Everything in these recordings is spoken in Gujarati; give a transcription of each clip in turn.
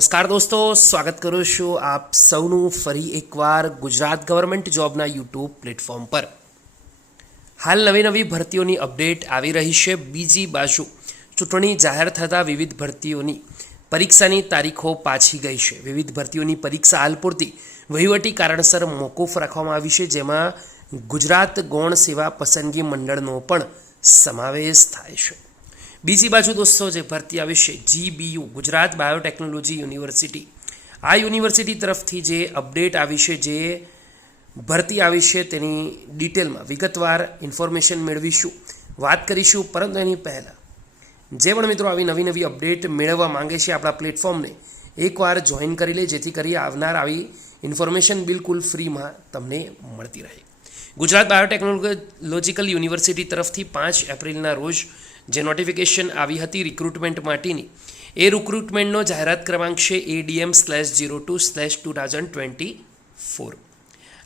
નમસ્કાર દોસ્તો, સ્વાગત કરું છું આપ સૌનું ફરી એકવાર ગુજરાત ગવર્મેન્ટ જોબના યુટ્યુબ પ્લેટફોર્મ પર। હાલ નવી ભરતીઓની અપડેટ આવી રહી છે। બીજી બાજુ ચૂંટણી જાહેર થતાં વિવિધ ભરતીઓની પરીક્ષાની તારીખો પાછી ગઈ છે। વિવિધ ભરતીઓની પરીક્ષા હાલ પૂરતી વહીવટી કારણસર મોકૂફ રાખવામાં આવી છે, જેમાં ગુજરાત ગૌણ સેવા પસંદગી મંડળનો પણ સમાવેશ થાય છે। બીજી બાજુ દોસ્તો જે ભરતી આવી છે GBU ગુજરાત બાયોટેકનોલોજી યુનિવર્સિટી, આ યુનિવર્સિટી તરફથી જે અપડેટ આવી છે, જે ભરતી આવી છે તેની ડિટેલમાં વિગતવાર ઇન્ફોર્મેશન મેળવીશું, વાત કરીશું। પરંતુ એની પહેલાં જે પણ મિત્રો આવી નવી અપડેટ મેળવવા માંગે છે આપણા પ્લેટફોર્મને એકવાર જોઈન કરી લે, જેથી કરી આવનાર આવી ઇન્ફોર્મેશન બિલકુલ ફ્રીમાં તમને મળતી રહે। ગુજરાત બાયોટેકનોલોજીકલ યુનિવર્સિટી તરફથી 5 એપ્રિલના રોજ જે નોટિફિકેશન આવી હતી રિક્રુટમેન્ટ માટેની, એ રિક્રુટમેન્ટનો જાહેરાત ક્રમાંક છે ADM/02/2024।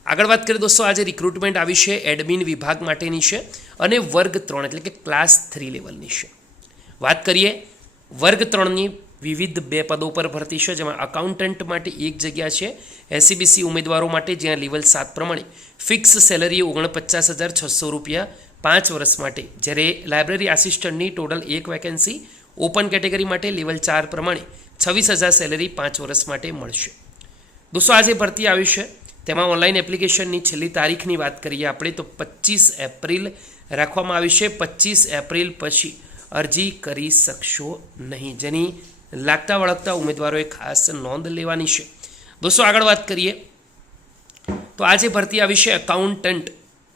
આગળ વાત કરીએ દોસ્તો, આજે રિક્રુટમેન્ટ આવી છે એડમિન વિભાગ માટેની છે અને વર્ગ 3 એટલે કે ક્લાસ 3 લેવલની છે। વાત કરીએ વર્ગ 3ની વિવિધ 2 પદો પર ભરતી છે, જેમાં અકાઉન્ટન્ટ માટે 1 જગ્યા છે SCBC ઉમેદવારો માટે, જ્યાં લેવલ 7 પ્રમાણે ફિક્સ સેલરી 49,600 રૂપિયા 5 વર્ષ માટે, જ્યારે લાઇબ્રેરી આસિસ્ટન્ટની ટોટલ 1 વેકેન્સી ઓપન કેટેગરી માટે લેવલ 4 પ્રમાણે 26,000 સેલરી 5 વર્ષ માટે મળશે। દોસ્તો આજે ભરતી આવી છે તેમાં ઓનલાઈન એપ્લિકેશનની છેલ્લી તારીખની વાત કરીએ આપણે તો 25 એપ્રિલ રાખવામાં આવી છે। 25 એપ્રિલ પછી અરજી કરી શકશો નહીં, જેની લાગતા વળગતા ઉમેદવારોએ ખાસ નોંધ લેવાની છે। દોસ્તો આગળ વાત કરીએ તો આજે ભરતી આવી છે એકાઉન્ટન્ટ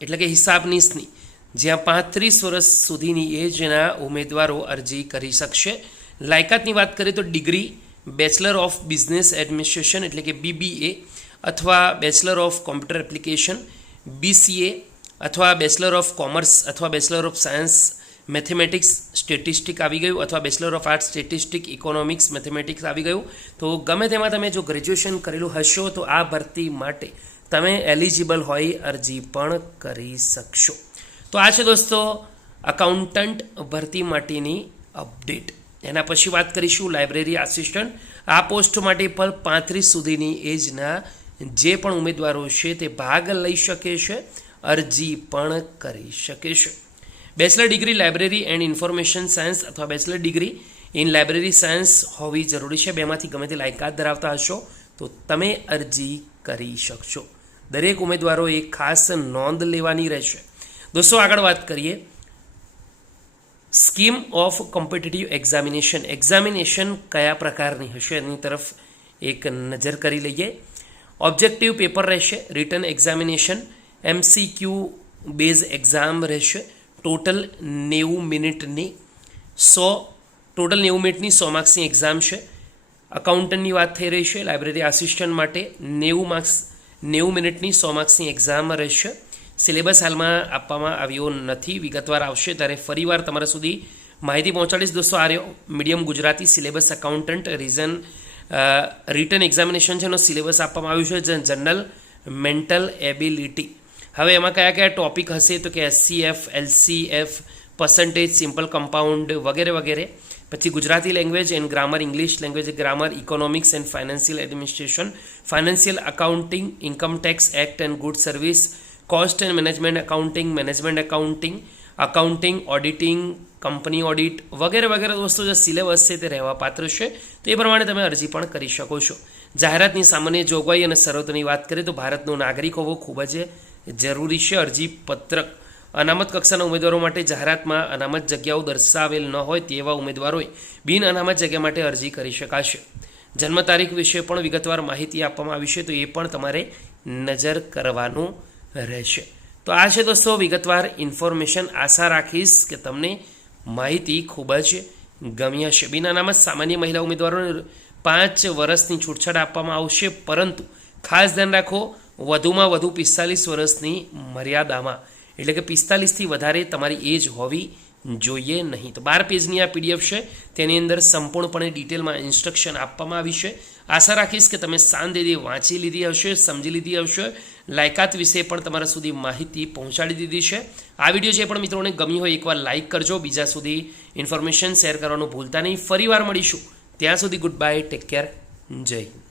એટલે કે હિસાબનીસની, જ્યાં 35 વર્ષ સુધીની એજના ઉમેદવારો અરજી કરી શકશે। લાયકાતની વાત કરીએ તો degree bachelor of business administration એટલે કે BBA અથવા bachelor of computer application BCA અથવા બેચલર ઓફ કોમર્સ અથવા bachelor of science mathematics statistic આવી ગયું, અથવા bachelor of arts statistic economics mathematics આવી ગયું। તો ગમે તેમાં તમે જો ગ્રેજ્યુએશન કરેલું હશો તો આ ભરતી માટે તમે એલિજિબલ હોય અરજી પણ કરી શકશો। તો આ છે દોસ્તો અકાઉન્ટન્ટ ભરતી માટેની અપડેટ। એના પછી વાત કરીશું લાઇબ્રેરી આસિસ્ટન્ટ, આ પોસ્ટ માટે પણ 35 સુધીની એજના જે પણ ઉમેદવારો છે તે ભાગ લઈ શકે છે, અરજી પણ કરી શકે છે। Bachelor degree library and information science અથવા bachelor degree in library science હોવી જરૂરી છે। બેમાંથી ગમે તે લાયકાત ધરાવતા હશો તો તમે અરજી કરી શકશો। દરેક ઉમેદવારોએ ખાસ નોંધ લેવાની રહેશે। દોસ્તો આગળ વાત કરીએ સ્કીમ ઓફ કોમ્પિટિટિવ એક્ઝામિનેશન કયા પ્રકારની હશે એની તરફ એક નજર કરી લઈએ। ઓબ્જેક્ટિવ પેપર રહેશે, return examination, MCQ base exam રહેશે, ટોટલ 90 મિનિટની 100 માર્ક્સની એક્ઝામ છે। અકાઉન્ટન્ટની વાત થઈ રહી છે, લાઇબ્રેરી આસિસ્ટન્ટ માટે 90 મિનિટની 100 માર્ક્સની એક્ઝામ રહેશે। સિલેબસ હાલમાં આપવામાં આવ્યો નથી, વિગતવાર આવશે ત્યારે ફરીવાર તમારા સુધી માહિતી પહોંચાડીશ। દોસ્તો આ medium Gujarati syllabus accountant return examination છે એનો સિલેબસ આપવામાં આવ્યું છે, જનરલ મેન્ટલ એબિલિટી। હવે એમાં કયા ટોપિક હશે તો કે SCF, LCF, percentage, simple compound વગેરે વગેરે। પછી Gujarati language and grammar, English language grammar, economics and financial administration, financial accounting, income tax act and good service, cost and management accounting, accounting, auditing, company audit વગેરે વગેરે દોસ્તો જે સિલેબસ છે તે રહેવા પાત્ર છે, તો એ પ્રમાણે તમે અરજી પણ કરી શકો છો। જાહેરાતની સામાન્ય જોગવાઈ અને શરતોની વાત કરીએ તો ભારતનો નાગરિક હોવો ખૂબ જ જરૂરી છે। અરજી પત્રક અનામત કક્ષાના ઉમેદવારો માટે જાહેરાતમાં અનામત જગ્યાઓ દર્શાવેલ ન હોય તેવા ઉમેદવારોએ બિન અનામત જગ્યા માટે અરજી કરી શકાશે। જન્મ તારીખ વિશે પણ વિગતવાર માહિતી આપવામાં આવી છે, તો એ પણ તમારે નજર કરવાનું રહેશે। તો આ છે દોસ્તો વિગતવાર ઇન્ફોર્મેશન। આશા રાખીશ કે તમને માહિતી ખૂબ જ ગમી હશે। બિન અનામત સામાન્ય મહિલા ઉમેદવારોને 5 વર્ષની છૂટછાટ આપવામાં આવશે, પરંતુ ખાસ ધ્યાન રાખો વધુમાં વધુ 45 વર્ષની મર્યાદામાં, એટલે કે 45થી વધારે તમારી એજ હોવી જોઈએ નહીં। તો 12 પેજની આ PDF છે, તેની અંદર સંપૂર્ણપણે ડિટેલમાં ઇન્સ્ટ્રક્શન આપવામાં આવી છે। આશા રાખીશ કે તમે શાંતિથી વાંચી લીધી હશે, સમજી લીધી હશે, લાયકાત વિશે પણ તમારા સુધી માહિતી પહોંચાડી દીધી છે। આ વિડીયો જે પણ મિત્રોને ગમી હોય એકવાર લાઇક કરજો, બીજા સુધી ઇન્ફોર્મેશન શેર કરવાનું ભૂલતા નહીં। ફરીવાર મળીશું, ત્યાં સુધી ગુડ બાય, ટેક કેર, જય હિન્દ.